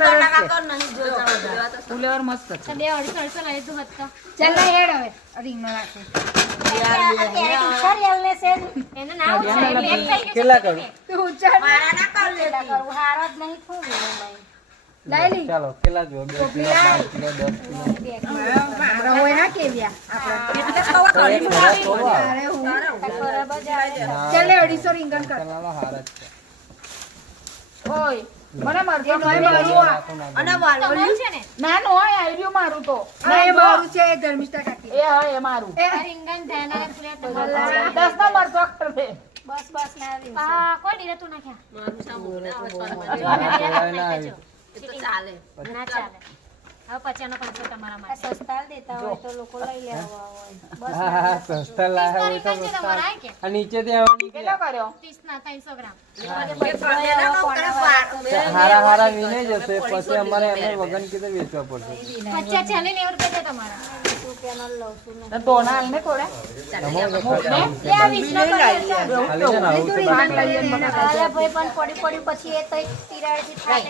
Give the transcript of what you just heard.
સરસ છે નહીં જોતા ફુલેવર મસ્ત છે બે 250 લઈ તું હતો ચાલ ના હેડ હવે રીંગ નો રાખો એને ના ઉછાળ પેક થઈ ગયું કેટલા કરું તું ઉચાર મારા ના કર લેતી હારો જ નહીં થું લઈ લી ચાલો કેટલા જો 2 કિલો 5 કિલો 10 કિલો મારો હોય ના કેવ્યા આપણે એટલે ખબર કરી અરે હું બરાબર જાય ચાલ લે 250 રીંગણ કર ચાલો હારા જ છે ઓય મને મરજો નોય મારું અને વાળો તમારું છે ને ના નો હોય આઈડિયો મારું તો ના એ મારું છે ધર્મિષ્ઠા કાકી એ હા એ મારું રીંગણ ધ્યાન પ્લેટ 10 ના મરજો કર દે બસ બસ ના આ કોઈ ડીરે તું નાખ્યા મારું સામું બોલાય ના આવી એ તો ચાલે ના ચાલે હવે 55 તમારા માટે સસ્તા દેતા હોય તો લોકો લઈ લેવા હોય બસ હા સસ્તા લાયા હોય તો તમારા સસ્તા આય કે આ નીચે થી આવવાની કેટલો કર્યો 30 ના 300 ગ્રામ હારા હારા વીને જશે પછી અમારે એમને વગન કીધે વેચવા પડશે 50 ચાલે 90 રૂપિયા દે તમારા ને તો ના આલને કોડે તમારે લે આ 20 નો ખાલી છે ને આવું છે ભાઈ પણ પડી પછી એ તો તિરાડથી થાય